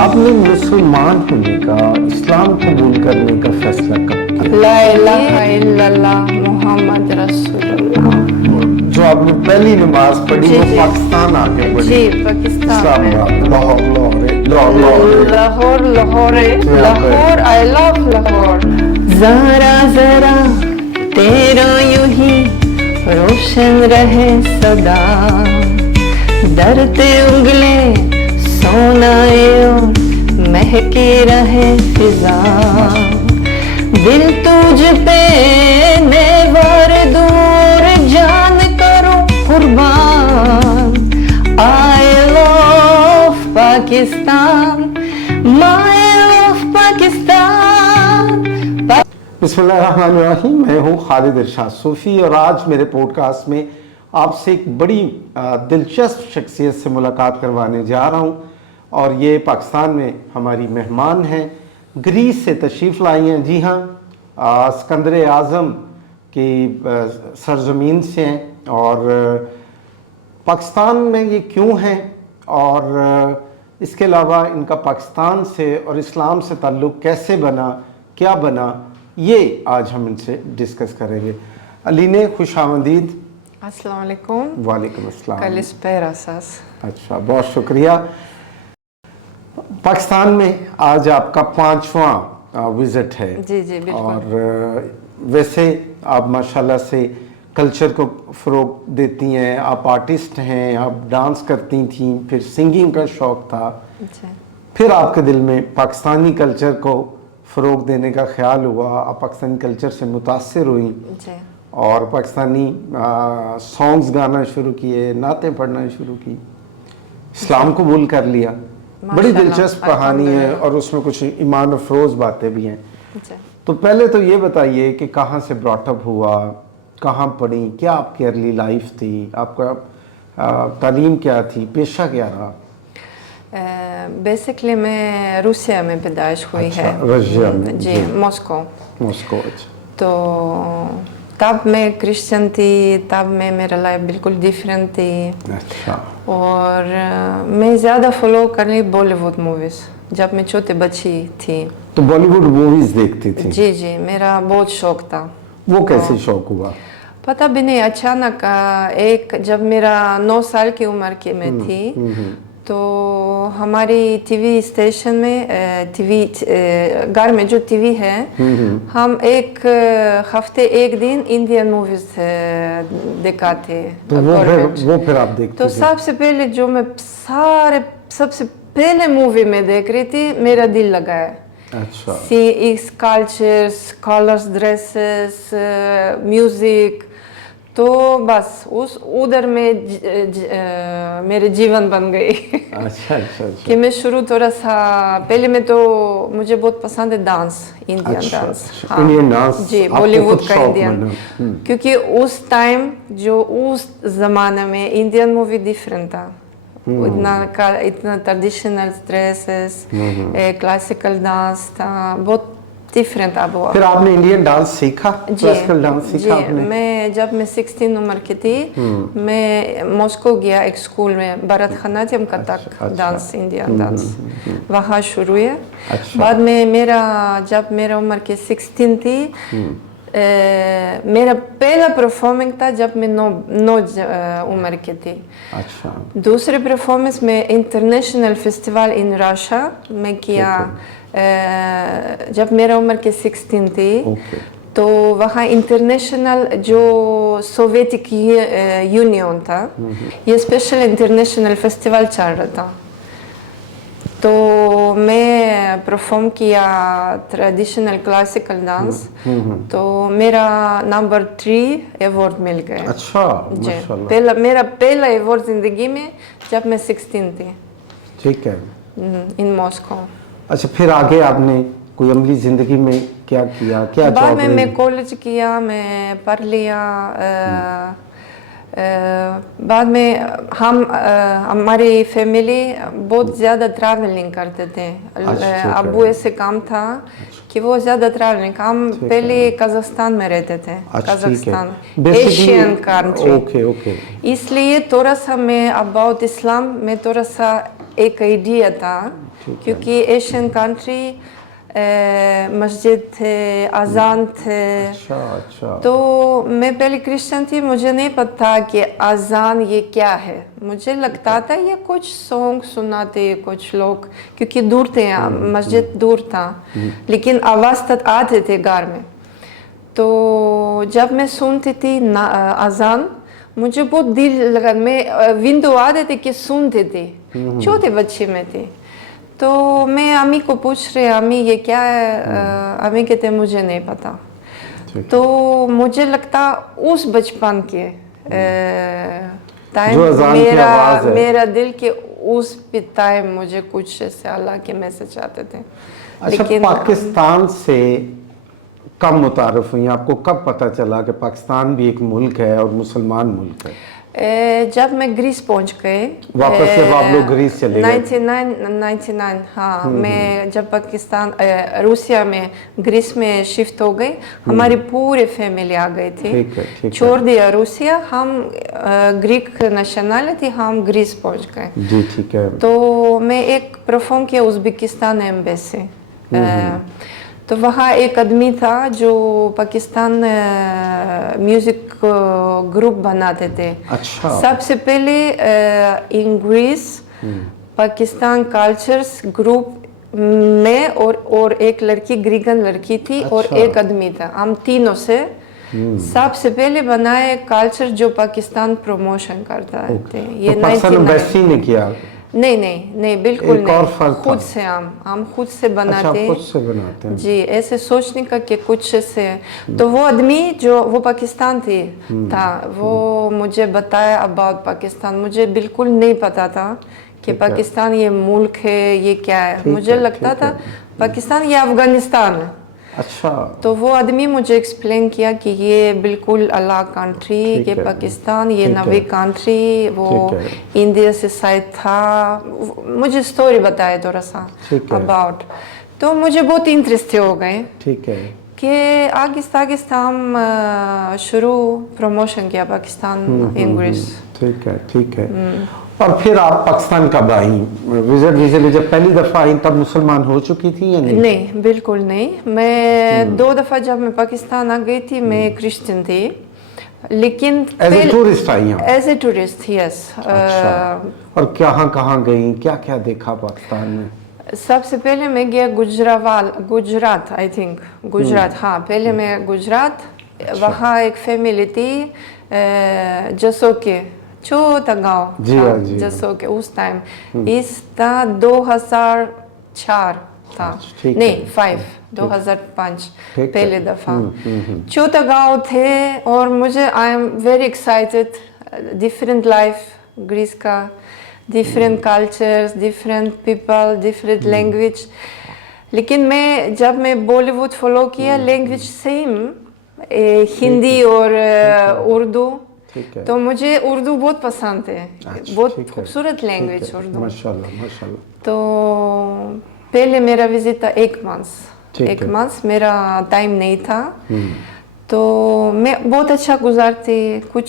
आपने मुसलमान होने का, इस्लाम कबूल करने का फैसला कब किया? ला इलाहा इल्लल्लाह मुहम्मद रसूलुल्लाह। जो आपने पहली नमाज पढ़ी जी, वो जी। पाकिस्तान आके पढ़ी? जी, पाकिस्तान में। Islamabad, Lahore, Lahore, Lahore, I love Lahore. जरा जरा तेरा यूं ही रोशन रहे सदा, डरते उंगले सोनाए और महके रहे फिजा, दिल तुझ पे नेवर दूर जान करो कुर्बान। I love Pakistan, my love Pakistan. बिस्मिल्लाहिर्रहमानिर्रहीम। मैं हूँ खालिद इरशाद सूफ़ी और आज मेरे पॉडकास्ट में आपसे एक बड़ी दिलचस्प शख्सियत से मुलाकात करवाने जा रहा हूँ और ये पाकिस्तान में हमारी मेहमान हैं, ग्रीस से तशरीफ़ लाई हैं। जी हाँ, सिकंदर आज़म की सरजमीन से हैं और पाकिस्तान में ये क्यों हैं और इसके अलावा इनका पाकिस्तान से और इस्लाम से ताल्लुक़ कैसे बना, क्या बना, ये आज हम इनसे डिस्कस करेंगे। अलीने खुश आमदीद। अस्सलाम वालेकुम। वालेकुम अस्सलाम। Kalispera sas। अच्छा, बहुत शुक्रिया। पाकिस्तान में आज आपका 5वां विज़िट है। जी जी बिल्कुल। और वैसे आप माशाल्लाह से कल्चर को फ़रोग देती हैं, आप आर्टिस्ट हैं, आप डांस करती थीं, फिर सिंगिंग का शौक़ था, जी। फिर आपके दिल में पाकिस्तानी कल्चर को फ़रोग देने का ख्याल हुआ, आप पाकिस्तानी कल्चर से मुतासिर हुई जी। और पाकिस्तानी सॉन्ग्स गाना शुरू किए, नातें पढ़ना शुरू की, इस्लाम कबूल कर लिया। बड़ी दिलचस्प कहानी है और उसमें कुछ ईमान अफरोज़ बातें भी हैं। जी। तो पहले तो ये बताइए कि कहाँ से ब्रॉटअप हुआ, कहाँ पढ़ी, क्या आपकी अर्ली लाइफ थी, आपका तालीम क्या थी, पेशा क्या रहा? बेसिकली मैं रूसिया में पैदाइश हुई अच्छा, है। रशिया में। जी, मॉस्को। मॉस्को। अच्छा। तो तब मैं क्रिश्चियन थी, तब मैं मेरा लाइफ बिल्कुल डिफरेंट थी। अच्छा। और मैं ज़्यादा फॉलो करनी बॉलीवुड मूवीज़ जब मैं छोटी बच्ची थी। तो बॉलीवुड मूवीज देखती थी? जी जी, मेरा बहुत शौक था। वो कैसे शौक हुआ? पता भी नहीं, अचानक जब मेरा 9 साल की उम्र की मैं थी, तो हमारी टीवी स्टेशन में घर में जो टीवी है, हम एक हफ्ते एक दिन इंडियन मूवीज दिखाते। तो वो फिर आप देखते तो थे? सबसे पहले जो मैं सबसे पहले मूवी में देख रही थी, मेरा दिल लगा है। अच्छा। सी इस कल्चर्स, कलर्स, ड्रेसेस, म्यूजिक, तो बस उधर में मेरे जीवन बन गई। अच्छा अच्छा अच्छा। कि मैं शुरू थोड़ा सा पहले में तो मुझे बहुत पसंद है डांस, इंडियन अच्छा, डांस। अच्छा। हाँ, इंडियन डांस जी, आपको बॉलीवुड खुद का शौक इंडियन। बना? क्योंकि उस टाइम जो उस जमाने में इंडियन मूवी डिफरेंट था। इतना ट्रेडिशनल ड्रेसेस, क्लासिकल डांस था, बहुत डिफरेंट था वो। फिर आपने इंडियन डांस सीखा? क्लासिकल डांस सीखा आपने? मैं जब मैं 16 उम्र की थी, मैं मॉस्को गया एक स्कूल में, Bharatanatyam, Kathak dance, Indian dance, वहाँ शुरू है। अच्छा। बाद में जब मेरा उम्र की 16 थी, मेरा पहला परफॉर्मेंस था जब मैं 9 उम्र की थी। अच्छा। दूसरे परफॉर्मेंस में इंटरनेशनल फेस्टिवल इन रशिया में किया जब मेरा उम्र के 16 थी। तो वहाँ इंटरनेशनल जो सोवियत यूनियन था, ये स्पेशल इंटरनेशनल फेस्टिवल चल रहा था। तो मैं परफॉर्म किया ट्रेडिशनल क्लासिकल डांस, तो मेरा नंबर 3 अवार्ड मिल गया। अच्छा, माशाल्लाह। मेरा पहला अवार्ड जिंदगी में जब मैं 16 थी। ठीक है। In Moscow. अच्छा, फिर आगे आपने कोई अमली जिंदगी में क्या किया, क्या जॉब? बाद में मैं कॉलेज किया, मैं पढ़ लिया। बाद में हमारी फैमिली बहुत ज़्यादा ट्रैवलिंग करते थे। अब्बू ऐसे काम था कि वो ज़्यादा ट्रैवलिंग, हम पहले कजाकिस्तान में रहते थे। Kazakhstan Asian country. Okay okay. इसलिए थोड़ा सा मैं अबाउट इस्लाम में थोड़ा सा एक आइडिया था, क्योंकि एशियन कंट्री मस्जिद थे, अजान थे। अच्छा अच्छा। तो मैं पहले क्रिश्चियन थी, मुझे नहीं पता कि अजान ये क्या है। मुझे लगता था ये कुछ सॉन्ग सुनाते कुछ लोग, क्योंकि दूर थे, मस्जिद दूर था, लेकिन आवाज़ तक आते थे घर में। तो जब मैं सुनती थी अजान, मुझे बहुत दिल लगा। मैं विंडो आते थे कि सुनते थे, छोटे बच्चे में थे। तो मैं अम्मी को पूछ रही, अम्मी ये क्या है? अम्मी कहते मुझे नहीं पता। तो मुझे लगता उस बचपन के टाइम मेरा दिल के उस टाइम मुझे कुछ ऐसे अल्लाह के मैसेज आते थे। अच्छा, पाकिस्तान से कब मुतारफ हुई? आपको कब पता चला कि पाकिस्तान भी एक मुल्क है और मुसलमान मुल्क है? जब मैं ग्रीस पहुंच गए, वापस जब आप लोग ग्रीस चले गए 99 हाँ, मैं जब पाकिस्तान रूसिया में ग्रीस में शिफ्ट हो गई, हमारी पूरी फैमिली आ गए थे। ठीक है। छोड़ दिया रूसिया, हम ग्रीक नेशनलिटी, हम ग्रीस पहुंच गए जी, ठीक है। तो मैं एक परफॉर्म किया उज़्बेकिस्तान एम्बेसी। तो वहाँ एक आदमी था जो पाकिस्तान म्यूजिक ग्रुप बनाते थे। अच्छा। सबसे पहले इन ग्रीस पाकिस्तान कल्चर्स ग्रुप में और एक लड़की ग्रीगन लड़की थी। अच्छा। और एक आदमी था, हम तीनों से सबसे पहले बनाए कल्चर जो पाकिस्तान प्रमोशन करता है। ये तो पाकिस्तान एम्बेसी ने किया? नहीं बिल्कुल नहीं, खुद से हम खुद से बनाते हैं। अच्छा, खुद से बनाते हैं जी, ऐसे सोचने का कि कुछ से। तो वो आदमी जो वो पाकिस्तान था, वो मुझे बताया अबाउट पाकिस्तान। मुझे बिल्कुल नहीं पता था कि पाकिस्तान ये मुल्क है, ये क्या है। मुझे लगता था पाकिस्तान ये अफगानिस्तान है। अच्छा। तो वो आदमी मुझे एक्सप्लेन किया कि ये बिल्कुल अलग कंट्री, ये पाकिस्तान, ये नवी कंट्री, वो इंडिया से साइड था। मुझे स्टोरी बताया थोड़ा सा अबाउट। तो मुझे बहुत इंटरेस्ट हो गए। ठीक है कि आगिस्ता हम शुरू प्रमोशन किया पाकिस्तान इन ग्रीस। ठीक है। और फिर आप पाकिस्तान कब आई? वीज़ा जब पहली दफ़ा आई तब मुसलमान हो चुकी थी या नहीं? नहीं, बिल्कुल नहीं। मैं 2 दफ़ा जब मैं पाकिस्तान आ गई थी, मैं क्रिश्चियन थी, लेकिन as a tourist I? As a tourist, yes. और कहाँ गई, क्या देखा पाकिस्तान में? सबसे पहले मैं गया गुजरात, आई थिंक गुजरात। हाँ, पहले मैं गुजरात। वहाँ एक फैमिली थी जसोके, छोटा गाँव जसोके उस टाइम। इस था 2004 था, नहीं 2005 पहले दफा। छोटा गाँव थे और मुझे I am very excited. Different life Greece का, different cultures, different people, different language. लेकिन जब मैं बॉलीवुड फॉलो किया, लैंग्वेज सेम, हिंदी और उर्दू। तो मुझे उर्दू बहुत पसंद है। बहुत खूबसूरत लैंग्वेज उर्दू, माशाल्लाह। तो पहले मेरा विजिट था 1 मंथ, मेरा टाइम नहीं था। तो मैं बहुत अच्छा गुजारती, कुछ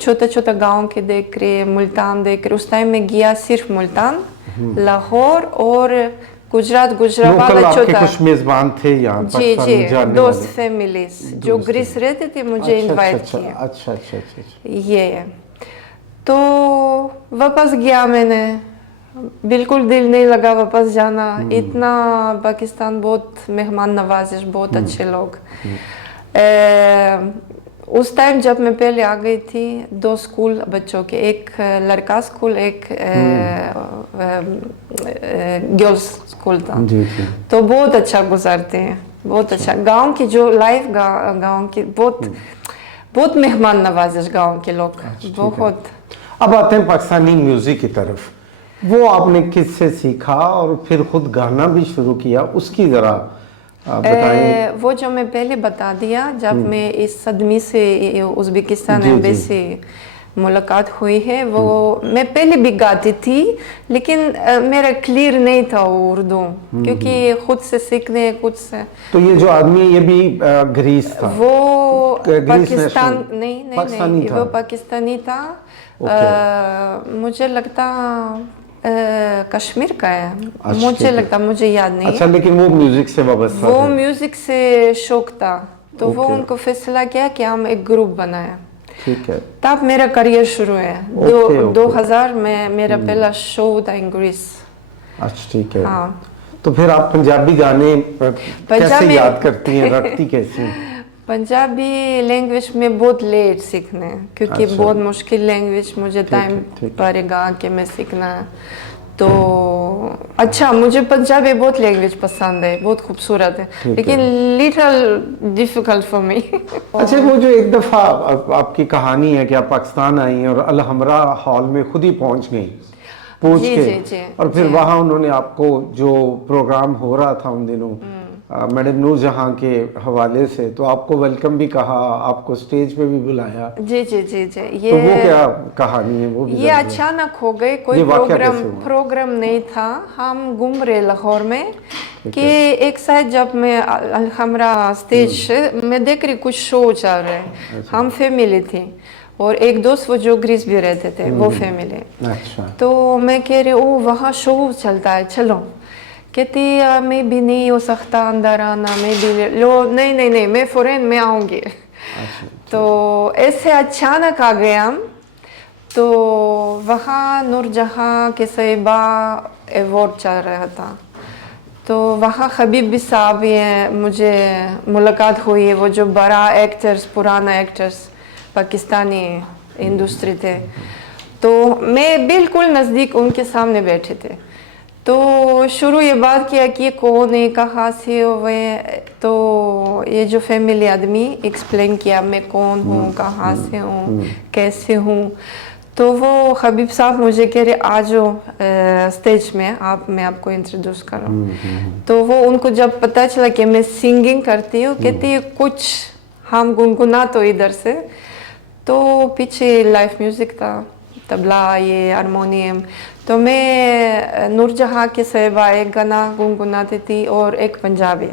छोटा गांव के देख रहे, मुल्तान देख रहे। उस टाइम में गया सिर्फ मुल्तान, लाहौर और गुजरात वाला छोटा। कुछ मेजबान थे यहाँ? जी, दोस्त फैमिलीज जो ग्रीस रहते थे, मुझे इनवाइट किया। अच्छा। ये तो वापस गया मैंने, बिल्कुल दिल नहीं लगा वापस जाना। इतना पाकिस्तान बहुत मेहमान नवाजिश, बहुत अच्छे लोग। उस टाइम जब मैं पहले आ गई थी, 2 स्कूल बच्चों के, एक लड़का स्कूल, एक गर्ल्स स्कूल था। तो बहुत अच्छा गुजारते हैं, बहुत अच्छा। गांव की जो लाइफ, गांव की बहुत मेहमान नवाजिश गांव के लोग, बहुत। अब आते हैं पाकिस्तानी म्यूजिक की तरफ। वो आपने किससे सीखा और फिर खुद गाना भी शुरू किया, उसकी जरा बताएं। वो जो मैं पहले बता दिया, जब मैं इस आदमी से उज़्बेकिस्तान एम्बेसी मुलाकात हुई है, वो मैं पहले भी गाती थी, लेकिन मेरा क्लियर नहीं था उर्दू, क्योंकि खुद से सीखने खुद से। तो ये जो आदमी, ये भी ग्रीस था? वो पाकिस्तान नहीं, वो पाकिस्तानी था। मुझे लगता कश्मीर का है, अच्छा, मुझे ठीक है। लगता, मुझे याद नहीं अच्छा, लेकिन वो म्यूजिक से वाबस्ता वो थे। म्यूजिक से शौक था, तो वो ओके। उनको फैसला किया कि हम एक ग्रुप बनाए। ठीक है। तब मेरा करियर शुरू है। Okay, okay. 2000 में मेरा पहला शो था इन ग्रीस। अच्छा, ठीक है। हाँ, तो फिर आप पंजाबी गाने कैसे पंजाबी याद करती हैं, रटती कैसे हैं? पंजाबी लैंग्वेज में बहुत लेट सीखने, क्योंकि अच्छा। बहुत मुश्किल लैंग्वेज, मुझे टाइम ठीक है। पड़ेगा कि मैं सीखना है। तो अच्छा, मुझे पंजाबी बहुत लैंग्वेज पसंद है, बहुत खूबसूरत है, ठीक लेकिन लिटिल डिफिकल्ट फॉर मी। अच्छा, वो जो एक दफ़ा आपकी कहानी है कि आप पाकिस्तान आई और अलहमरा हॉल में खुद ही पहुंच गई, पूछ जी, के, जी, जी, और फिर जी। वहाँ उन्होंने आपको, जो प्रोग्राम हो रहा था उन दिनों मैडम नूरजहां के हवाले से, तो आपको वेलकम भी कहा, आपको स्टेज पे भी बुलाया। जी, जी, जी, जी, तो वो क्या कहानी है, वो भी ये जरा- अचानक हो गए, कोई ये वाकया कैसे हुआ? प्रोग्राम नहीं था। हम घूम रहे लाहौर में ठीक कि एक साइड जब मैं अलहमरा स्टेज से मैं देख रही कुछ शो चल रहे हैं, हम फैमिली थी और एक दोस्त वो जो ग्रीस भी रहते थे, वो फैमिली। अच्छा। तो मैं कह रही, ओ वहाँ शो चलता है, चलो। कहती मैं भी नहीं हो सकता अंदर आना, मैं भी लो, नहीं नहीं नहीं, मैं फौरन में आऊँगी। अच्छा। तो ऐसे अचानक आ गए हम। तो वहाँ नूरजहां के साहिबा अवार्ड चल रहा था, तो वहाँ हबीब भी साहब, ये मुझे मुलाकात हुई है, वो जो बड़ा एक्टर्स, पुराना एक्टर्स पाकिस्तानी इंडस्ट्री थे। तो मैं बिल्कुल नज़दीक उनके सामने बैठे थे। तो शुरू ये बात किया कि ये कौन है, कहाँ से हो वे। तो ये जो फैमिली आदमी एक्सप्लेन किया मैं कौन हूँ, कहाँ से हूँ, कैसे हूँ। तो वो हबीब साहब मुझे कह रहे आ जाओ स्टेज में, मैं आपको इंट्रोड्यूस करूँ। तो वो उनको जब पता चला कि मैं सिंगिंग करती हूँ, कहती है कुछ हम गुनगुना तो इधर से। तो पीछे लाइव म्यूजिक था, तबला, ये हारमोनियम। तो मैं नूरजहां के साहिबा एक गाना गुनगुनाती थी और एक पंजाबी,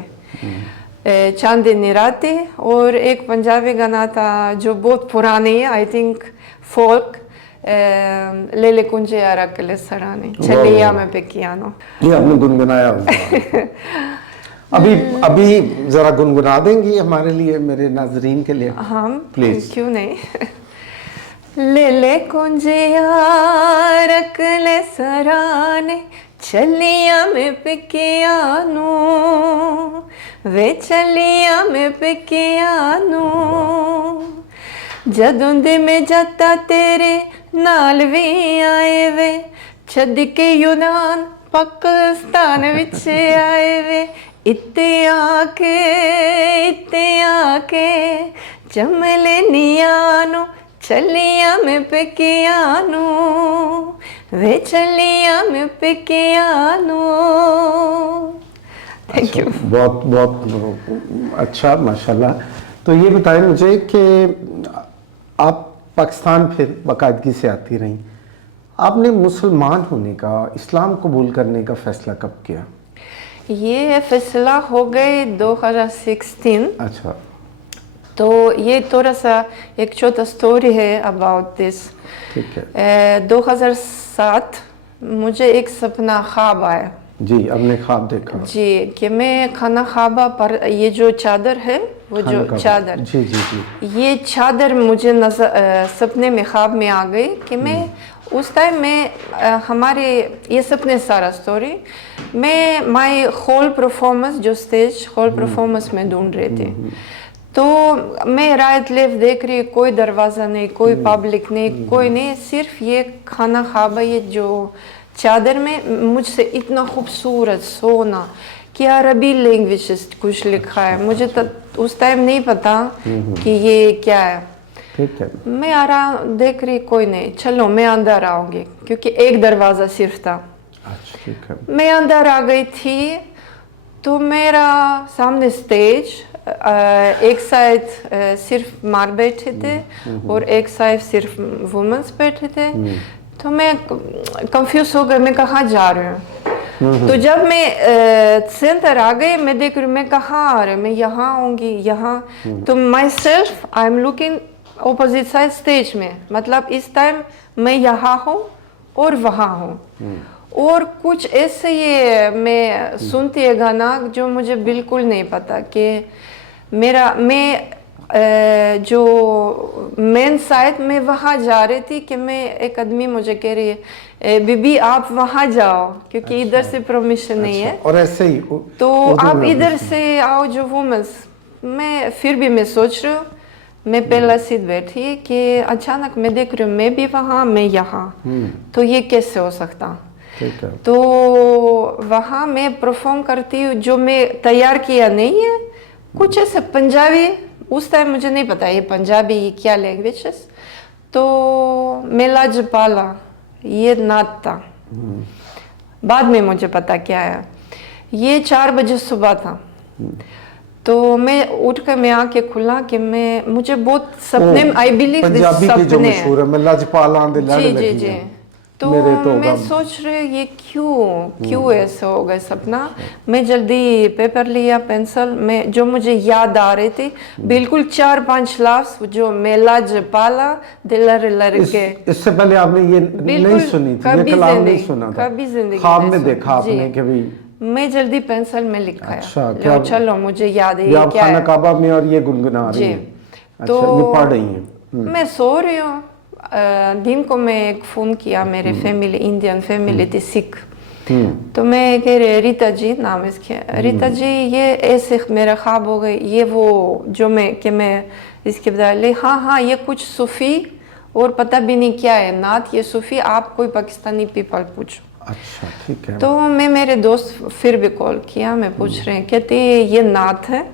चांदनी रातें, और एक पंजाबी गाना था जो बहुत पुरानी है, आई थिंक फोल्क, ले ले कुंजे यारा कले सराने, चलिया में पेकियानो। ये आपने गुनगुनाया होगा। अभी अभी जरा गुनगुना देंगी हमारे लिए, मेरे नाजरीन के लिए? हाँ, प्लीज। क्यों नहीं। ले ले कुंजिया रख ले सराने, चलिया में पिकियानू, वे चलिया में पिकियानू, जदों दे में जाता तेरे नाल भी आए वे, छद के यूनान पाकिस्तान विच आए वे, इत्ते आके चमले नियानू, चलिया में पेकियानू, वे चलिया में पेकियानू। Thank you. बहुत बहुत अच्छा, माशाल्लाह। तो ये बताएं मुझे कि आप पाकिस्तान फिर बाकायदगी से आती रहीं, आपने मुसलमान होने का, इस्लाम कबूल करने का फैसला कब किया? ये फैसला हो गए 2016। अच्छा। तो ये थोड़ा सा एक छोटा स्टोरी है अबाउट दिस। ठीक है। 2007 मुझे एक सपना ख्वाब आया। जी, आपने ख्वाब देखा? जी, कि मैं खाना ख्वाबा पर, ये जो चादर है, वो जो चादर, जी जी जी, ये चादर मुझे सपने में, ख्वाब में आ गई कि मैं उस टाइम में हमारे ये सपने सारा स्टोरी, मैं माय होल परफॉर्मेंस, जो स्टेज होल परफॉर्मेंस में ढूंढ रहे थे। तो मैं राइट लेफ्ट देख रही, कोई दरवाज़ा नहीं, कोई पब्लिक नहीं, कोई नहीं, सिर्फ ये खाना ख्वाबा, ये जो चादर में मुझसे इतना खूबसूरत सोना कि अरबी लैंग्वेज कुछ लिखा है, मुझे उस टाइम नहीं पता कि ये क्या है। ठीक है। मैं आराम देख रही, कोई नहीं, चलो मैं अंदर आऊँगी, क्योंकि एक दरवाज़ा सिर्फ था। अच्छा, ठीक है। मैं अंदर आ गई थी, तो मेरा सामने स्टेज, एक साइड सिर्फ मर्द बैठे थे और एक साइड सिर्फ वुमेन्स बैठे थे। तो मैं कंफ्यूज हो गई, मैं कहाँ जा रही हूँ। तो जब मैं सेंटर आ गई, मैं देख रही हूँ मैं कहाँ आ रही हूँ, मैं यहाँ आऊँगी, यहाँ। तो my self I am looking opposite side stage में, मतलब इस टाइम मैं यहाँ हूँ और वहाँ हूँ। और कुछ ऐसे ये मैं सुनती है गाना जो मुझे बिल्कुल नहीं पता कि जो मेन साइड में वहाँ जा रही थी कि मैं एक आदमी मुझे कह रही है बीबी आप वहाँ जाओ क्योंकि इधर से परमिशन नहीं है और ऐसे ही तो आप इधर से आओ जो वुमेन्स। मैं फिर भी मैं सोच रही हूँ, मैं पहला सीट बैठी कि अचानक मैं देख रही हूँ मैं भी वहाँ मैं यहाँ, तो ये कैसे हो सकता। तो वहाँ मैं परफॉर्म करती हूँ, जो मैं तैयार किया नहीं है कुछ ऐसे पंजाबी, उस टाइम मुझे नहीं पता ये पंजाबी ये क्या लैंग्वेज है। तो मेला जपाला ये नाच था, बाद में मुझे पता क्या है। ये 4 बजे सुबह था, तो मैं उठ कर मैं आके खुला कि मुझे बहुत सपने, आई बिलीव दिस सपने है मेला जपाला दे लड़ जी लगी जी जी। है। तो मैं सोच रही ये क्यों ऐसा हो गया सपना। मैं जल्दी पेपर लिया पेंसिल में, जो मुझे याद आ रहे थे बिल्कुल 4-5 लफ्ज जो मेला जपाला दिलर लड़के। इससे पहले आपने ये नहीं सुनी थी, ये कलाम नहीं सुना था, कभी जिंदगी ख्वाब में देखा आपने कि भाई। मैं जल्दी पेंसिल में लिखा। अच्छा, क्या चलो मुझे याद है क्या खाना काबा में और ये गुनगुना रही है। तो अच्छा, ये पढ़ रही हैं। मैं सो रही हूँ, दिन को मैं एक फ़ोन किया, मेरे फैमिली इंडियन फैमिली थी सिख, तो मैं कह रही रीता जी नाम इसके, रीता जी ये ऐसे मेरा ख्वाब हो गई, ये वो जो मैं इसके बदले हाँ ये कुछ सूफ़ी और पता भी नहीं क्या है नात, ये सूफ़ी आप कोई पाकिस्तानी पीपल पूछो। अच्छा ठीक है। तो मैं मेरे दोस्त फिर भी कॉल किया, मैं पूछ रहे हैं, कहते ये नात है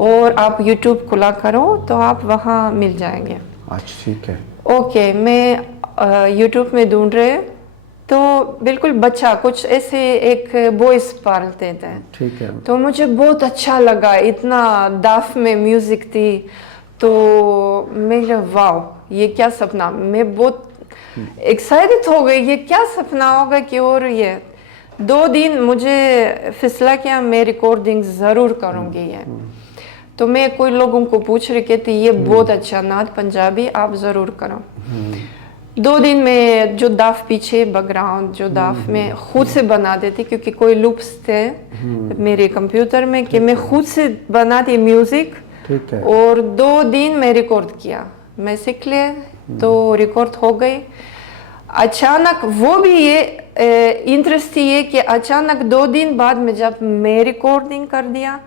और आप यूट्यूब खुला करो तो आप वहाँ मिल जाएंगे। अच्छा ठीक है। ओके, मैं यूट्यूब में ढूंढ रहे, तो बिल्कुल बच्चा कुछ ऐसे एक वॉइस पालते थे। ठीक है। तो मुझे बहुत अच्छा लगा, इतना दाफ में म्यूजिक थी, तो मैं वाह ये क्या सपना, मैं बहुत एक्साइटेड हो गई, ये क्या सपना होगा कि। और ये 2 दिन मुझे फैसला किया मैं रिकॉर्डिंग ज़रूर करूँगी ये। तो मैं कोई लोगों को पूछ रही कहती ये बहुत अच्छा नात पंजाबी आप ज़रूर करो। 2 दिन में जो दाफ पीछे बैकग्राउंड जो दाफ में खुद से बना देती, क्योंकि कोई लूप्स थे मेरे कंप्यूटर में कि मैं खुद से बनाती म्यूजिक। और 2 दिन में रिकॉर्ड किया, मैं सीख लिया, तो रिकॉर्ड हो गई। अचानक वो भी ये इंटरेस्ट ये कि अचानक 2 दिन बाद में जब मैं रिकॉर्डिंग कर दिया,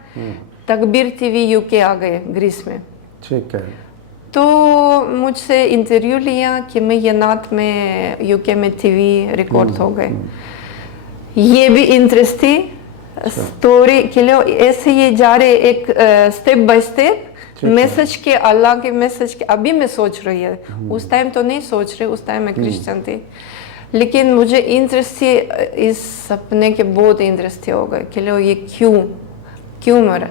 तकबीर टीवी यूके आ गए ग्रीस में। ठीक है। तो मुझसे इंटरव्यू लिया कि मैं ये नात में यूके में टीवी रिकॉर्ड हो गए। ये भी इंटरेस्ट थी स्टोरी के लिए, ऐसे ये जा रहे एक स्टेप बाय स्टेप मैसेज के, अल्लाह के मैसेज के। अभी मैं सोच रही है, उस टाइम तो नहीं सोच रही, उस टाइम मैं क्रिश्चियन थी, लेकिन मुझे इंटरेस्ट थी इस सपने के, बहुत इंटरेस्ट हो गए कि लो ये क्यों मरा।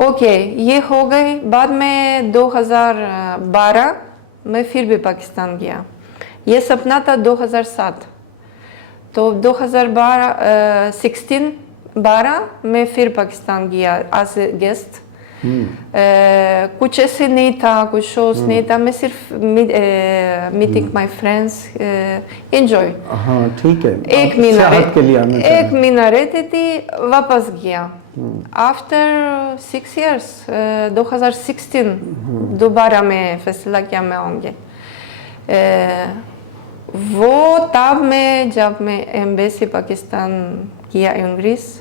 ओके, ये हो गए। बाद में 2012 में फिर भी पाकिस्तान गया, ये सपना था 2007। तो 2012 में फिर पाकिस्तान गया एज ए गेस्ट। कुछ ऐसे नहीं था, कुछ शोज नहीं था, मैं सिर्फ मीटिंग माय फ्रेंड्स एंजॉय। हाँ ठीक है। 1 महीना रहती थी, वापस गया। आफ्टर 6 years 2016 दोबारा मैं फैसला किया मैं आऊँगी। वो तब में जब मैं एम्बेसी पाकिस्तान किया इंग्लिश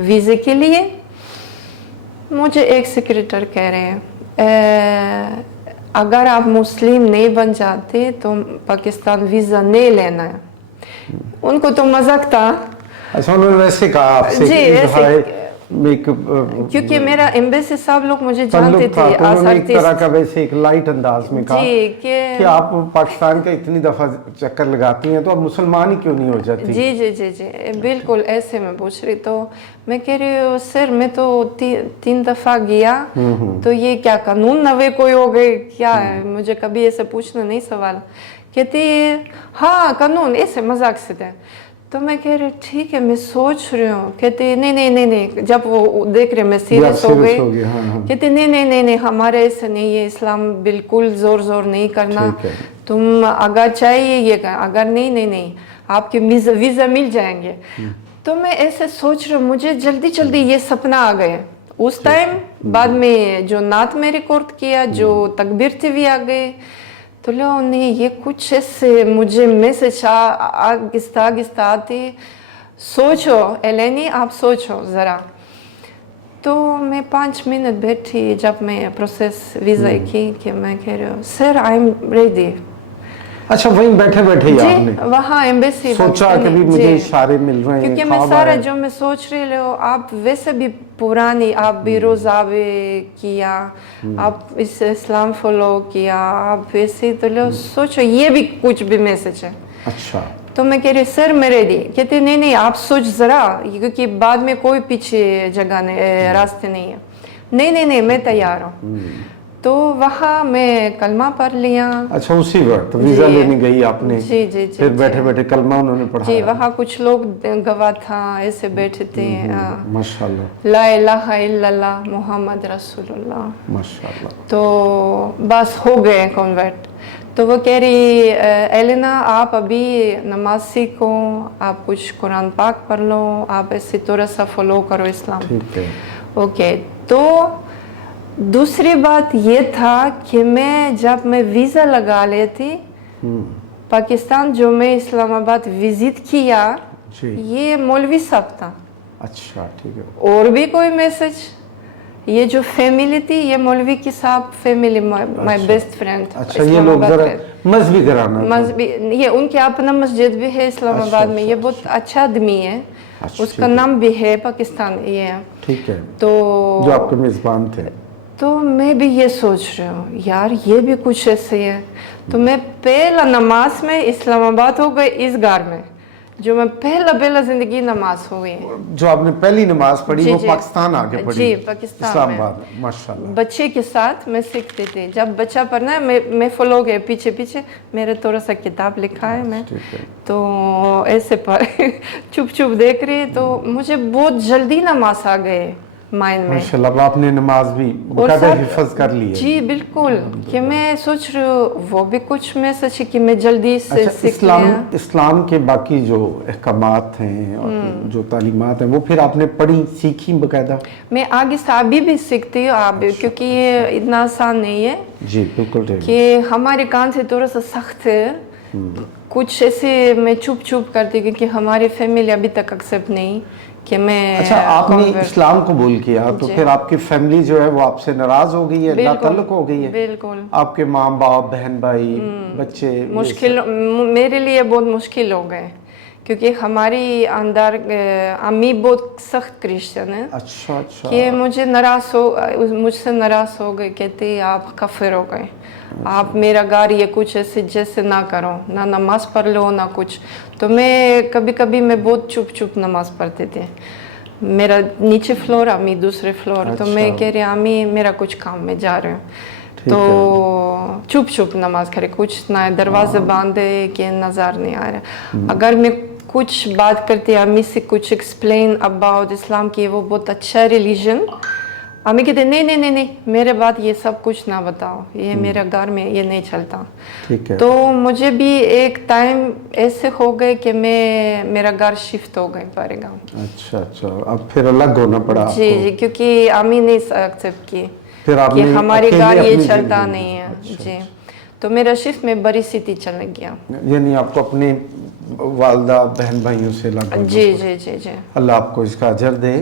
वीज़े के लिए, मुझे एक सेक्रेटरी कह रहे हैं अगर आप मुस्लिम नहीं बन जाते तो पाकिस्तान वीज़ा नहीं लेना है। उनको तो मजाक था। अच्छा, उन्होंने वैसे कहा आपसे? जी ऐसे, क्योंकि मेरा एम्बेसी सब लोग मुझे जानते थे, एक तरह का वैसे एक लाइट अंदाज में कहा कि आप पाकिस्तान का इतनी दफा चक्कर लगाती हैं तो आप मुसलमान ही क्यों नहीं हो जाती। जी जी जी जी बिल्कुल ऐसे मैं पूछ रही। तो मैं कह रही हूँ सर मैं तो 3 दफा गया, तो ये क्या कानून नवे कोई हो गए क्या है, मुझे कभी ऐसे पूछना नहीं सवाल। कहती हाँ कानून, ऐसे मजाक से थे। तो मैं कह रही ठीक है मैं सोच रही हूँ। कहते नहीं, जब वो देख रहे मैं सीरियस हो गई। कहते नहीं हमारे ऐसे नहीं है, इस्लाम बिल्कुल जोर नहीं करना, तुम अगर चाहिए ये कर, अगर नहीं आपके वीज़ा मिल जाएंगे। तो मैं ऐसे सोच रही हूँ, मुझे जल्दी जल्दी ये सपना आ गए उस टाइम। बाद में जो नात में रिकॉर्ड किया, जो तकबीर टीवी आ गए, तो लोगों ने ये कुछ ऐसे मुझे मैसेज आगिस्ता आती, सोचो एलेनी, आप सोचो ज़रा। तो मैं 5 मिनट बैठी जब मैं प्रोसेस वीज़ा की, कि मैं कह रही हूँ सर आई एम रेडी। अच्छा, वहीं बैठे बैठे ही आपने वहाँ एम्बेसी सोचा कि भी मुझे इशारे मिल रहे हैं, क्योंकि मैं सारा जो मैं सोच रही हूँ, आप वैसे भी पुरानी, आप भी रोज़ावे किया, आप इस इस्लाम फॉलो किया, आप वैसे तो लो सोचो ये भी कुछ भी मैसेज है। अच्छा, तो मैं कह रही सर मैं रेडी। कहते नहीं नहीं आप सोच ज़रा, क्योंकि बाद में कोई पीछे जगह नहीं, रास्ते नहीं है। नहीं मैं तैयार हूँ। तो वहाँ मैं कलमा पढ़ लिया। अच्छा, उसी वक्त वीजा लेने गई आपने? जी फिर बैठे बैठे कलमा उन्होंने पढ़ा? जी, वहाँ कुछ लोग गवाह था, ऐसे बैठे थे। माशाल्लाह, ला इलाहा इल्लल्लाह मोहम्मद रसूलुल्लाह, माशाल्लाह। तो बस हो गए कन्वर्ट। तो वो कह रही एलेना आप अभी नमाज सीखो, आप कुछ कुरान पाक पढ़ लो, आप ऐसे थोड़ा सा फॉलो करो इस्लाम। ठीक है, ओके। तो दूसरी बात ये था कि जब मैं वीज़ा लगा लेती पाकिस्तान, जो मैं इस्लामाबाद विजिट किया, ये मौलवी साहब था। अच्छा, ठीक है। और भी कोई मैसेज, ये जो फैमिली थी, ये मौलवी की साहब फैमिली, माय बेस्ट फ्रेंड। अच्छा, ये लोग जरा मजहबी घराना, मजहबी, ये उनके अपना मस्जिद भी है इस्लामाबाद में। ये बहुत अच्छा आदमी है, उसका नाम भी है पाकिस्तान ये। ठीक है, तो जो आपके मेजबान थे। तो मैं भी ये सोच रही हूँ यार ये भी कुछ ऐसे है। तो मैं पहला नमाज में इस्लामाबाद हो गई, इस घर में जो मैं पहला जिंदगी नमाज हो गई। जो आपने पहली नमाज पढ़ी वो पाकिस्तान आके पढ़ी? जी, पाकिस्तान इस्लामाबाद में। माशाल्लाह। बच्चे के साथ मैं सीखती थी, जब बच्चा पढ़ना है मैं फॉलो गए पीछे पीछे, मेरे थोड़ा सा किताब लिखा है मैं, तो ऐसे पर चुप देख रही। तो मुझे बहुत जल्दी नमाज आ गए माइंड में। माशाल्लाह, आपने नमाज भी बकायदा हिफ्ज कर ली है? जी बिल्कुल, कि मैं सोच रही हूँ वो भी कुछ मैसेज है कि मैं जल्दी से सीख लिया। इस्लाम के बाकी जो अहकामात हैं और जो तालीमात हैं वो फिर आपने पढ़ी सीखी बकायदा? मैं आगे से अभी भी सीखती हूँ आप, क्योंकि ये इतना आसान नहीं है। जी बिल्कुल, कि हमारे कान से थोड़ा सा सख्त है, कुछ ऐसे मैं चुप करती, क्योंकि हमारी फैमिली अभी तक एक्सेप्ट नहीं कि मैं। अच्छा, आपने इस्लाम कबूल किया तो फिर आपकी फैमिली जो है वो आपसे नाराज हो गई है, नातल्लुक हो गई है? बिल्कुल। आपके माँ बाप, बहन भाई, बच्चे? मुश्किल मेरे लिए बहुत मुश्किल हो गए, क्योंकि हमारी अंदर अम्मी बहुत सख्त क्रिश्चियन है। अच्छा। कि मुझसे नाराज हो गए, कहते आप काफिर हो गए, आप मेरा घर ये कुछ ऐसे जैसे ना करो, ना नमाज पढ़ लो ना कुछ। तो मैं कभी मैं बहुत चुप नमाज पढ़ते थे। मेरा नीचे फ्लोर, अम्मी दूसरे फ्लोर। अच्छा। तो मैं कह रही अम्मी मेरा कुछ काम में जा रही हूँ, तो चुप नमाज करे, कुछ ना दरवाजे बांधे कि नजर नहीं आ रहा। अगर मैं कुछ बात करती अम्मी से, कुछ एक्सप्लेन अबाउट इस्लाम की, वो बहुत अच्छा रिलीजन, अम्मी कहते नहीं मेरे बात ये सब कुछ ना बताओ, ये मेरे घर में ये नहीं चलता। ठीक है। तो मुझे भी एक टाइम ऐसे हो गए कि मेरा घर शिफ्ट हो गए बड़े गाँव। अच्छा, अब फिर अलग होना पड़ा? जी, क्योंकि अम्मी ने एक्सेप्ट की कि हमारे घर ये चलता नहीं है। जी, तो मेरा शिफ्ट में बड़ी सिटी चल गया, यानी आपको अपने वालदा बहन भाइयों से अलग? जी। अल्लाह आपको इसका अजर दे।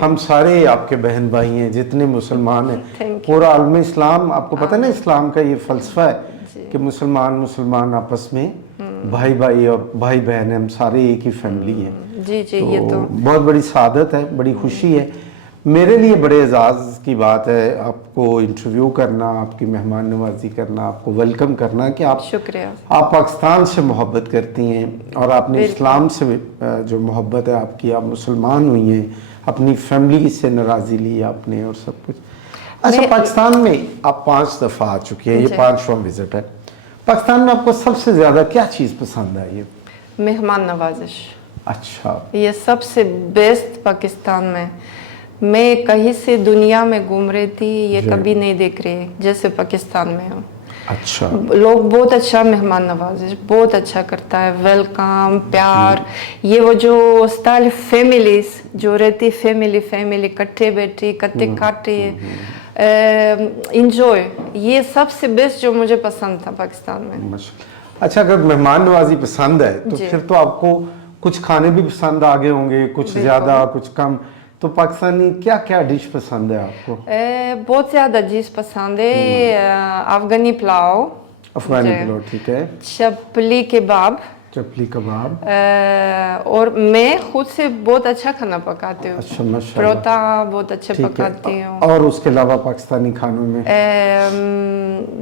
हम सारे आपके बहन भाई हैं जितने मुसलमान हैं, पूरा आलम इस्लाम। आपको पता है ना इस्लाम का ये फलसफा है कि मुसलमान आपस में भाई और भाई बहन है, हम सारे एक ही फैमिली है। जी, ये तो बहुत बड़ी सादत है, बड़ी खुशी है। मेरे लिए बड़े एजाज़ की बात है आपको इंटरव्यू करना, आपकी मेहमान नवाजी करना, आपको वेलकम करना कि आप, शुक्रिया। आप पाकिस्तान से मोहब्बत करती हैं और आपने इस्लाम से जो मोहब्बत है आपकी, आप मुसलमान हुई हैं, अपनी फैमिली से नाराज़ी ली आपने और सब कुछ। अच्छा, पाकिस्तान में आप 5 दफ़ा आ चुकी हैं, ये 5वां विजिट है। पाकिस्तान में आपको सबसे ज़्यादा क्या चीज़ पसंद आई है? मेहमान नवाजिश। अच्छा, ये सबसे बेस्ट पाकिस्तान में। मैं कहीं से दुनिया में घूम रही थी, ये कभी नहीं देख रही जैसे पाकिस्तान में हूँ। अच्छा, लोग बहुत अच्छा मेहमान नवाजी बहुत अच्छा करता है, वेलकम, प्यार। ये वो जो स्टाइल फैमिलीज जो रहती, फैमिली इकट्ठे बैठी कत्ते काटे, इंजॉय, ये सबसे बेस्ट जो मुझे पसंद था पाकिस्तान में। अच्छा, अगर मेहमान नवाजी पसंद है तो जी। फिर तो आपको कुछ खाने भी पसंद आ गए होंगे, कुछ बिल्कुल। ज़्यादा कुछ कम। तो पाकिस्तानी क्या क्या डिश पसंद है आपको? बहुत ज़्यादा डिश पसंद है। अफगानी पुलाव, अफगानी जी। पुलाव, ठीक है। चपली कबाब, चपली कबाब। और मैं खुद से बहुत अच्छा खाना पकाती हूँ। अच्छा, माशाल्लाह। परोठा बहुत अच्छे ठीक है। पकाती हूँ। और उसके अलावा पाकिस्तानी खानों में?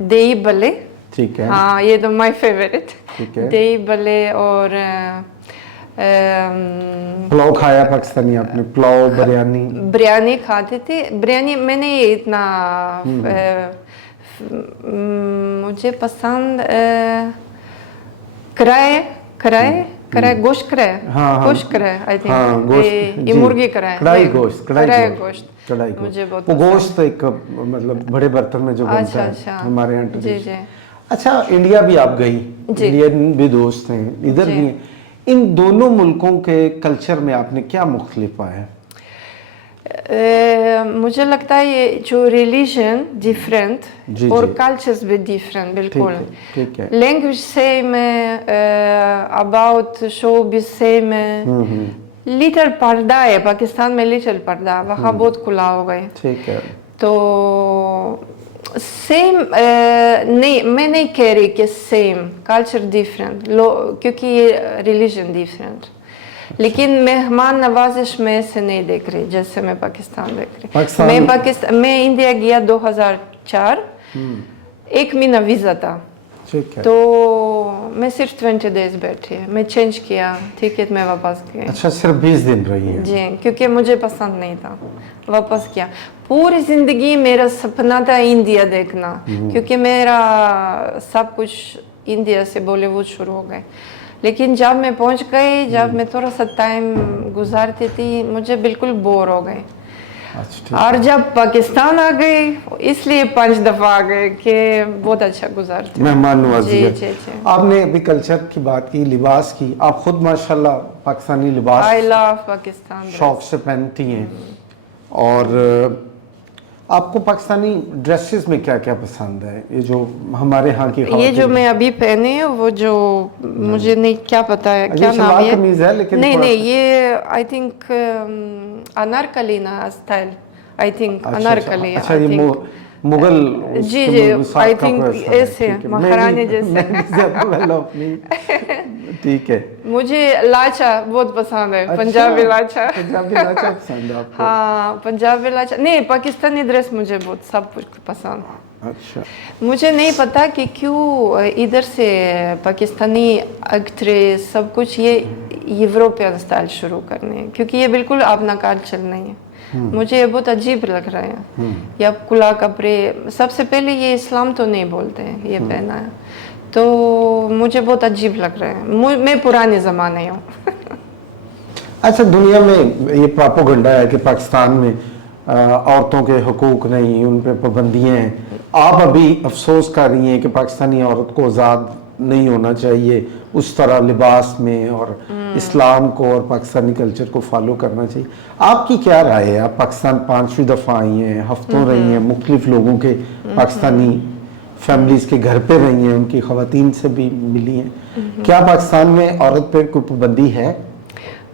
दही बल्ले, ठीक है। हाँ ये तो माय फेवरेट। ठीक है। दही बल्ले और पुलाव खाया पाकिस्तानी आपने? पुलाव, बिरयानी? बिरयानी खाती थी। बिरयानी मैंने ये इतना मुझे पसंद कराए कराए कराए गोश्त कराए, हाँ, हाँ। गोश्त कराए, आई थिंक। हाँ, गोश्त, ये जी। मुर्गी कराए, कढ़ाई नहीं, गोश्त, कढ़ाई गोश्त कढ़ाई गोश्त। मुझे बहुत वो पसंद। गोश्त एक मतलब बड़े बर्तन में जो बनता अच्छा है अच्छा, हमारे यहाँ जी ट्रेडिशन। जी अच्छा, इंडिया भी आप गई, जी। इंडियन भी दोस्त हैं, इधर जी। भी हैं। इन दोनों मुल्कों के कल्चर में आपने क्या मुख्तलिफ पाया? मुझे लगता है ये जो रिलीजन डिफरेंट जी, और जी। कल्चर्स भी डिफरेंट, बिल्कुल। ठीक है। लैंग्वेज सेम है, अबाउट शो भी सेम है। लिटिल पर्दा है पाकिस्तान में, लिटिल पर्दा, वहाँ बहुत खुला हो गए। ठीक है। तो सेम नहीं, मैं नहीं कह रही कि सेम, कल्चर डिफरेंट, क्योंकि ये रिलीजन डिफरेंट। लेकिन मेहमान नवाजिश में से नहीं देख रही जैसे मैं पाकिस्तान देख रही। मैं इंडिया गया 2004, 1 महीना वीज़ा था। ठीक है। तो मैं सिर्फ 20 डेज बैठी, मैं चेंज किया टिकट, मैं वापस गई। अच्छा, सिर्फ 20 दिन रही है? जी, क्योंकि मुझे पसंद नहीं था, वापस किया। पूरी ज़िंदगी मेरा सपना था इंडिया देखना, क्योंकि मेरा सब कुछ इंडिया से बॉलीवुड शुरू हो गए। लेकिन जब मैं पहुंच गई, जब मैं थोड़ा सा टाइम गुजारती थी, मुझे बिल्कुल बोर हो गई। अच्छा, और जब पाकिस्तान आ गई, इसलिए 5 दफ़ा आ गए कि बहुत अच्छा गुजारती हूँ। मेहमान नवाजी है। जी जी। आपने अभी कल्चर की बात की, लिबास की, आप खुद माशाल्लाह पाकिस्तानी लिबास आई लव पाकिस्तान, शौक से पहनती हैं। और आपको पाकिस्तानी ड्रेसेस में क्या क्या पसंद है? ये जो हमारे यहाँ की ये जो मैं अभी पहनी हूँ, वो जो मुझे नहीं क्या पता है क्या नाम है, कमीज है, लेकिन नहीं नहीं, ये आई थिंक अनारकली ना स्टाइल, आई थिंक अनारकली। अच्छा, ये मुगल, जी जी, आई थिंक ऐसे महारानी जैसे। ठीक है। मुझे लाचा बहुत पसंद है। अच्छा, पंजाबी लाचा। पंजाबी लाचा पसंद है आपको? हाँ, पंजाबी लाचा नहीं, पाकिस्तानी ड्रेस मुझे बहुत सब कुछ पसंद। अच्छा, मुझे नहीं पता कि क्यों इधर से पाकिस्तानी एक्ट्रेस सब कुछ ये यूरोपियन स्टाइल शुरू करने, क्योंकि ये बिल्कुल अपना कल्चर नहीं है। मुझे ये बहुत अजीब लग रहा है। या खुला कपड़े, सबसे पहले ये इस्लाम तो नहीं बोलते हैं ये पहना है, तो मुझे बहुत अजीब लग रहा है। मैं पुराने ज़माने हूँ। अच्छा, दुनिया में ये प्रोपेगेंडा है कि पाकिस्तान में औरतों के हुकूक नहीं, उन पे पाबंदियाँ हैं। आप अभी अफसोस कर रही हैं कि पाकिस्तानी औरत को आज़ाद नहीं होना चाहिए उस तरह लिबास में, और इस्लाम को और पाकिस्तानी कल्चर को फॉलो करना चाहिए। आपकी क्या राय है? आप पाकिस्तान 5वीं दफ़ा आई हैं, हफ्तों रही हैं, मुख्तलिफ लोगों के पाकिस्तानी फैमिलीज़ के घर पे रही हैं, उनकी ख़वातीन से भी मिली हैं। क्या पाकिस्तान में औरत पे कोई पाबंदी है?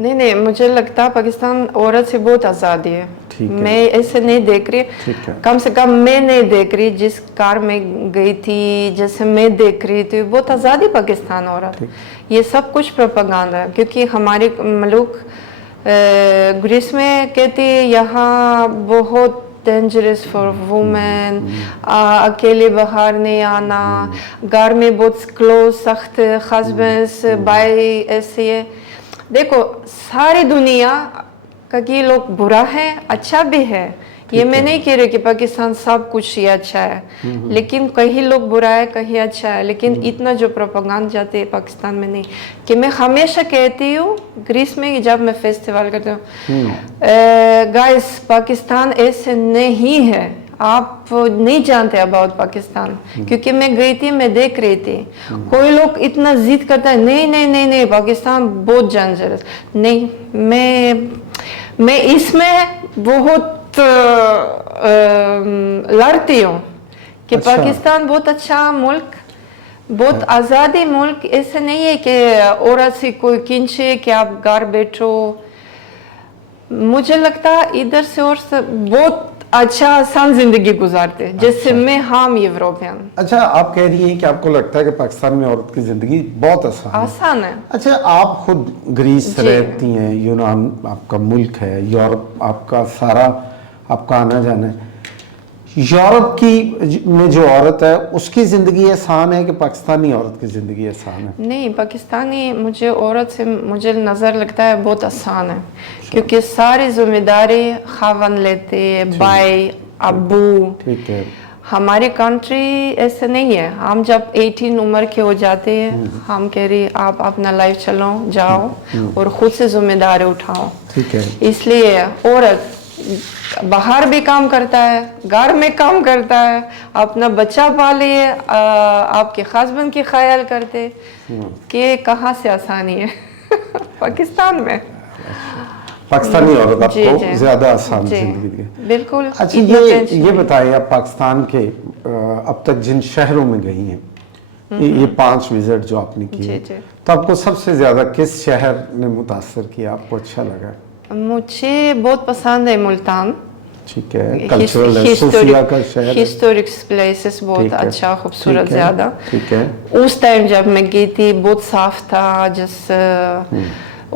नहीं नहीं, मुझे लगता है पाकिस्तान औरत से बहुत आज़ादी है। मैं ऐसे नहीं देख रही, कम से कम मैं नहीं देख रही। जिस कार में गई थी, जैसे मैं देख रही थी, बहुत आज़ादी पाकिस्तान औरत। ये सब कुछ प्रोपेगेंडा है, क्योंकि हमारे मुल्क ग्रीस में कहते हैं यहाँ बहुत डेंजरस फॉर वुमेन, अकेले बाहर नहीं आना, घर में बहुत क्लोज सख्त हस्बैंड्स भाई ऐसे है। देखो, सारी दुनिया का ये लोग बुरा है, अच्छा भी है। ये मैं नहीं कह रही कि पाकिस्तान सब कुछ ही अच्छा है, लेकिन कहीं लोग बुरा है, कहीं अच्छा है। लेकिन इतना जो प्रोपेगेंडा जाते हैं पाकिस्तान में नहीं। कि मैं हमेशा कहती हूँ ग्रीस में जब मैं फेस्टिवल करती हूँ, गाइस पाकिस्तान ऐसे नहीं है, आप नहीं जानते अबाउट पाकिस्तान, क्योंकि मैं गई थी, मैं देख रही थी कोई लोग इतना जिद करता है, नहीं नहीं नहीं नहीं पाकिस्तान बहुत डेंजरस। नहीं, मैं इसमें बहुत लड़ती हूँ कि अच्छा। पाकिस्तान बहुत अच्छा मुल्क, बहुत आज़ादी मुल्क। ऐसे नहीं है कि औरत से कोई खींचे कि आप घर बैठो। मुझे लगता इधर से और बहुत अच्छा आसान जिंदगी गुजारते हैं, जैसे मैं हम यूरोपियन। अच्छा, आप कह रही हैं कि आपको लगता है कि पाकिस्तान में औरत की जिंदगी बहुत आसान है। अच्छा, आप खुद ग्रीस जी। रहती हैं, यूनान आपका मुल्क है, यूरोप आपका सारा आपका आना जाना है। यूरोप की में जो औरत है उसकी ज़िंदगी आसान है कि पाकिस्तानी औरत की ज़िंदगी आसान है? नहीं, पाकिस्तानी मुझे औरत से मुझे नज़र लगता है बहुत आसान है, क्योंकि सारी जिम्मेदारी खावन लेते हैं, भाई अब्बू। ठीक है। हमारी कंट्री ऐसे नहीं है। हम जब 18 उम्र के हो जाते हैं, हम कह रही आप अपना लाइफ चलो जाओ और खुद से जिम्मेदारी उठाओ। ठीक है। इसलिए औरत बाहर भी काम करता है, घर में काम करता है, अपना बच्चा पाले, आपके हस्बैंड की ख्याल करते, कि कहाँ से आसानी है पाकिस्तान में। पाकिस्तानी औरत जी, आपको जी। ज्यादा आसान जी, जिंदगी है। बिल्कुल। अच्छा, इतना ये टेंशन बताइए, आप पाकिस्तान के अब तक जिन शहरों में गई हैं, ये 5 विजिट जो आपने जी, किए, जी। तो आपको सबसे ज्यादा किस शहर ने मुतासर किया, आपको अच्छा लगा? मुझे बहुत पसंद है मुल्तान। ठीक है, कल्चरल है, सूफिया का शहर है। हिस्टोरिक प्लेसेस बहुत ठीक है, अच्छा, खूबसूरत ठीक है, ज्यादा। ठीक है। उस टाइम जब मैं गई थी बहुत साफ था,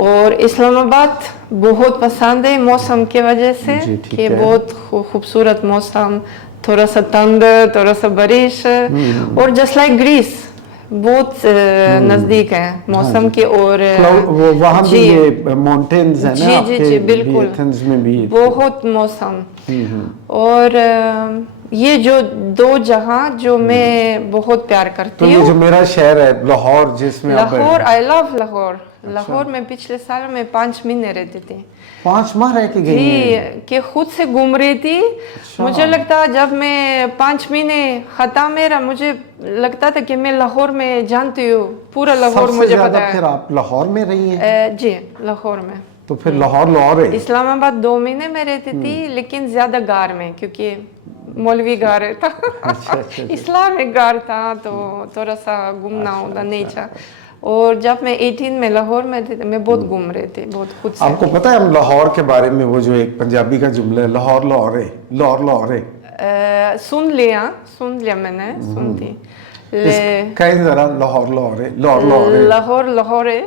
और इस्लामाबाद बहुत पसंद है मौसम की वजह से, जी, ठीक कि है। बहुत खूबसूरत मौसम, थोड़ा सा ठंड, थोड़ा सा बारिश, और जस्ट लाइक ग्रीस बहुत नजदीक है मौसम के। और वो वहाँ भी जी, ये माउंटेन्स है ना जी जी आपके जी, भी, बिल्कुल, एथेंस में भी। बहुत मौसम। और ये जो दो जगह जो मैं बहुत प्यार तो करती ये हूँ, जो मेरा शहर है लाहौर, जिसमें आप लाहौर, आई लव लाहौर। लाहौर में पिछले साल में 5 महीने रहती थी। 5 माह रह के गई हैं? जी, कि खुद से घूम रही थी। मुझे लगता जब मैं 5 महीने खत्म मेरा, मुझे लगता था कि मैं लाहौर में जानती हूँ, पूरा लाहौर सबसे मुझे ज्यादा पता है। फिर आप लाहौर में रही हैं? जी, लाहौर में। तो फिर लाहौर है। इस्लामाबाद 2 महीने में रहती थी, लेकिन ज्यादा गार में, क्योंकि मौलवी गार था। अच्छा, अच्छा। इस्लामिक गार था, तो थोड़ा सा घूमना होता नहीं था। और जब मैं 18 में लाहौर में थी, मैं बहुत घूम रही थी, बहुत खुद से। आपको पता है हम लाहौर के बारे में, वो जो एक पंजाबी का जुमला है, लाहौर लाहौर है, लाहौर है, सुन लिया मैंने, सुनती। कहीं जरा लाहौर लाहौर है, लाहौर है। लाहौर है,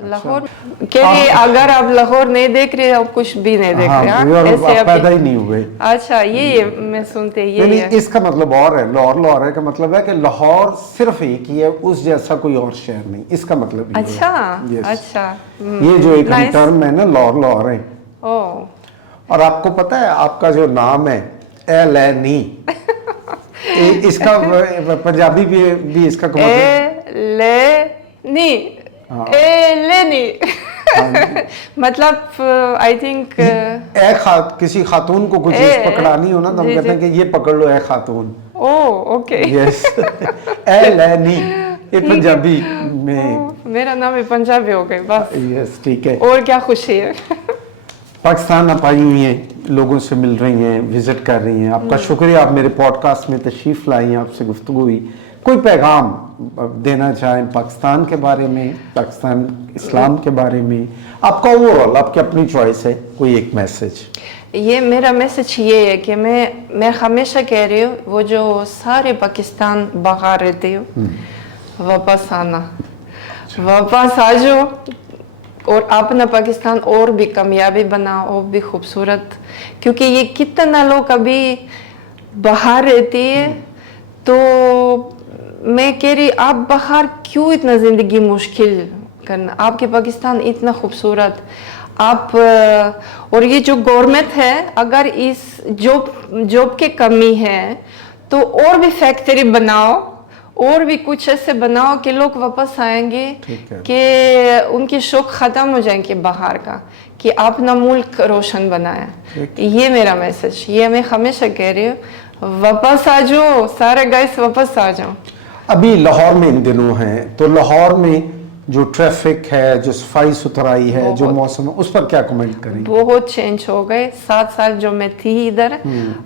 लाहौर कह रही, अगर आप लाहौर नहीं देख रहे, आप कुछ भी नहीं देख रहे। ऐसे आप पैदा ही नहीं हुए। अच्छा, ये मैं सुनते ये नहीं, है। इसका मतलब और है, लाहौर है का मतलब है कि लाहौर सिर्फ एक ही है, उस जैसा कोई और शहर नहीं, इसका मतलब ये अच्छा, है। अच्छा। ये जो एक nice। टर्म है ना, लाहौर है। और आपको पता है आपका जो नाम है एलैनी, इसका पंजाबी भी इसका मतलब आई थिंक किसी खातून को कोई चीज पकड़ानी हो ना, तो हम कहते हैं कि ये पकड़ लो ए खातून। ओके। यस, एलैनी, ये पंजाबी में। मेरा नाम है पंजाबी हो गई बस। यस, ठीक है। और क्या खुशी है। पाकिस्तान आप आई हुई हैं, लोगों से मिल रही हैं, विजिट कर रही हैं, आपका शुक्रिया, आप मेरे पॉडकास्ट में तशरीफ़ लाई हैं, आपसे गुफ्तगू हुई। कोई पैगाम देना चाहें पाकिस्तान के बारे में, पाकिस्तान इस्लाम के बारे में, आपका ओवरऑल, आपकी अपनी चॉइस है, कोई एक मैसेज? ये मेरा मैसेज ये है कि मैं हमेशा कह रही हूँ, वो जो सारे पाकिस्तान बाहर रहते हो, वापस आना, वापस आ जाओ, और अपना पाकिस्तान और भी कामयाबी बनाओ, और भी खूबसूरत। क्योंकि ये कितना लोग अभी बाहर रहती है, तो मैं कह रही, आप बाहर क्यों इतना ज़िंदगी मुश्किल करना, आपके पाकिस्तान इतना खूबसूरत। आप और ये जो गवर्नमेंट है, अगर इस जॉब की कमी है, तो और भी फैक्ट्री बनाओ, और भी कुछ ऐसे बनाओ कि लोग वापस आएंगे, ठीक है। कि उनकी शौक खत्म हो जाएंगे बाहर का, कि अपना मुल्क रोशन बनाया। ये मेरा मैसेज, ये मैं हमेशा कह रही हूँ, वापस आ जाओ सारे गाइस, वापस आ जाओ। अभी लाहौर में इन दिनों हैं, तो लाहौर में जो ट्रैफिक है, जो सफाई सुथराई है, जो मौसम है, उस पर क्या कमेंट करेंगे? बहुत चेंज हो गए। 7 साल जो मैं थी इधर,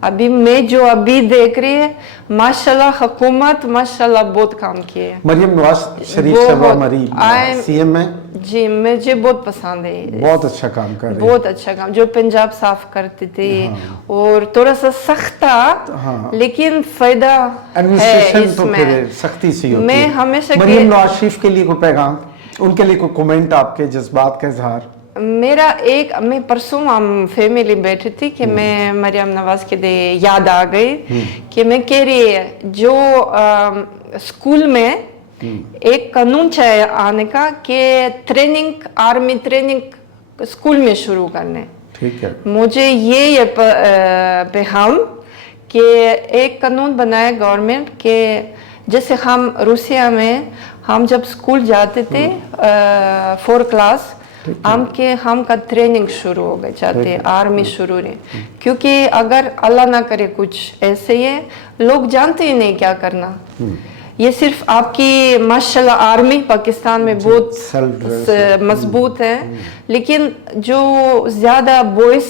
अभी मैं जो अभी देख रही है, माशाल्लाह हुकूमत माशाल्लाह बहुत काम किए। मरियम नवाज शरीफ साहब हमारी सीएम है जी, मुझे बहुत पसंद है, बहुत अच्छा काम कर रही है। बहुत अच्छा काम, जो पंजाब साफ करते थे। और थोड़ा सा सख्त था, लेकिन फायदा है इसमें, तो सख्ती से होती मैं है। हमेशा मरियम नवाज शरीफ के लिए कोई पैगाम, उनके लिए कोई कमेंट, आपके जज्बात का इजहार? मेरा एक, मैं परसों हम फैमिली बैठी थी कि मैं मरियम नवाज के लिए याद आ गई कि मैं कह रही है, जो स्कूल में एक कानून चाहिए आने का कि ट्रेनिंग, आर्मी ट्रेनिंग स्कूल में शुरू करने। ठीक है। मुझे ये पैगाम कि एक कानून बनाया गवर्नमेंट के, जैसे हम रूसिया में हम जब स्कूल जाते थे 4 क्लास, हम का ट्रेनिंग शुरू हो गए जाते, आर्मी शुरू नहीं, क्योंकि अगर अल्लाह ना करे कुछ ऐसे ही लोग जानते ही नहीं क्या करना। ये सिर्फ आपकी माशाल्लाह आर्मी पाकिस्तान में बहुत मजबूत है, लेकिन जो ज्यादा बॉयज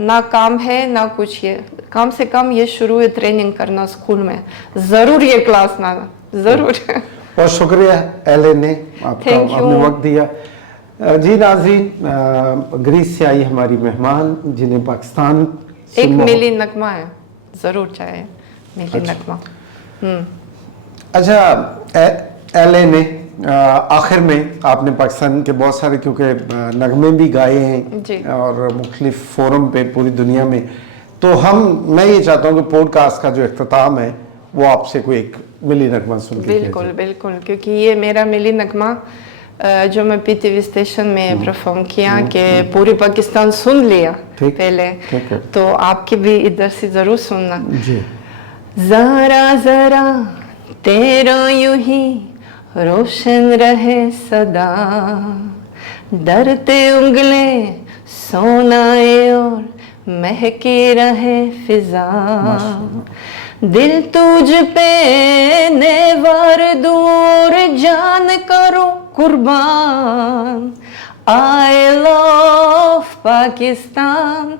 ना काम है ना कुछ, ये कम से कम ये शुरू है ट्रेनिंग करना स्कूल में, जरूर ये क्लास ना, जरूर। बहुत शुक्रिया एले ने आपका, आपने वक्त दिया। जी नाज़रीन, ग्रीस से आई हमारी मेहमान, जिन्हें पाकिस्तान एक मिली नगमा है, जरूर चाहिए मिली नगमा। अच्छा, एले ने आखिर में आपने पाकिस्तान के बहुत सारे, क्योंकि नगमे भी गाए हैं और मुख्तलिफ फोरम पे पूरी दुनिया में, तो मैं ये चाहता हूँ कि पॉडकास्ट का जो इख्तिताम है वो आपसे कोई एक मिली नगमा सुन के। बिल्कुल बिल्कुल, क्योंकि ये मेरा मिली नगमा जो मैं पीटीवी स्टेशन में परफॉर्म किया कि पूरी पाकिस्तान सुन लिया पहले, तो आपके भी इधर से जरूर सुनना। जरा जरा तेरा यूं ही रोशन रहे सदा, डरते उंगले सोनाए और महके रहे फिजा, दिल तुझ पे नेवार दूर जान करो कुर्बान, I love Pakistan,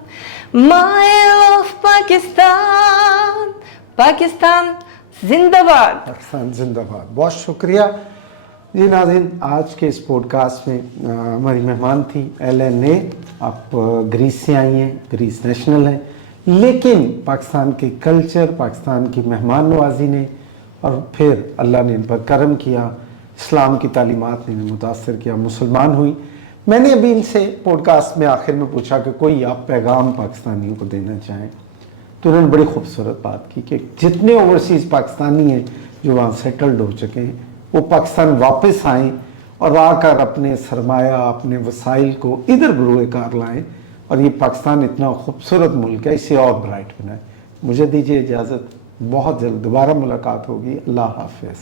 my love Pakistan, Pakistan जिंदाबाद, पाकिस्तान जिंदाबाद। बहुत शुक्रिया जी नाज़रीन, आज के इस पॉडकास्ट में हमारी मेहमान थी एलन ने। आप ग्रीस से आई हैं, ग्रीस नेशनल है, लेकिन पाकिस्तान के कल्चर, पाकिस्तान की मेहमान नवाजी ने, और फिर अल्लाह ने इन पर करम किया, इस्लाम की तालीमात ने इन्हें मुतासर किया, मुसलमान हुई। मैंने अभी इनसे पॉडकास्ट में आखिर में पूछा कि कोई आप पैगाम पाकिस्तानियों को देना चाहें, तो उन्होंने बड़ी खूबसूरत बात की कि जितने ओवरसीज़ पाकिस्तानी हैं जो वहाँ सेटल्ड हो चुके हैं, वो पाकिस्तान वापस आएँ और आकर अपने सरमाया, अपने वसाइल को इधर बरूए कार लाएँ और ये पाकिस्तान इतना खूबसूरत मुल्क है, इसे और ब्राइट बनाए। मुझे दीजिए इजाज़त, बहुत जल्द दोबारा मुलाकात होगी। अल्लाह हाफ़िज़।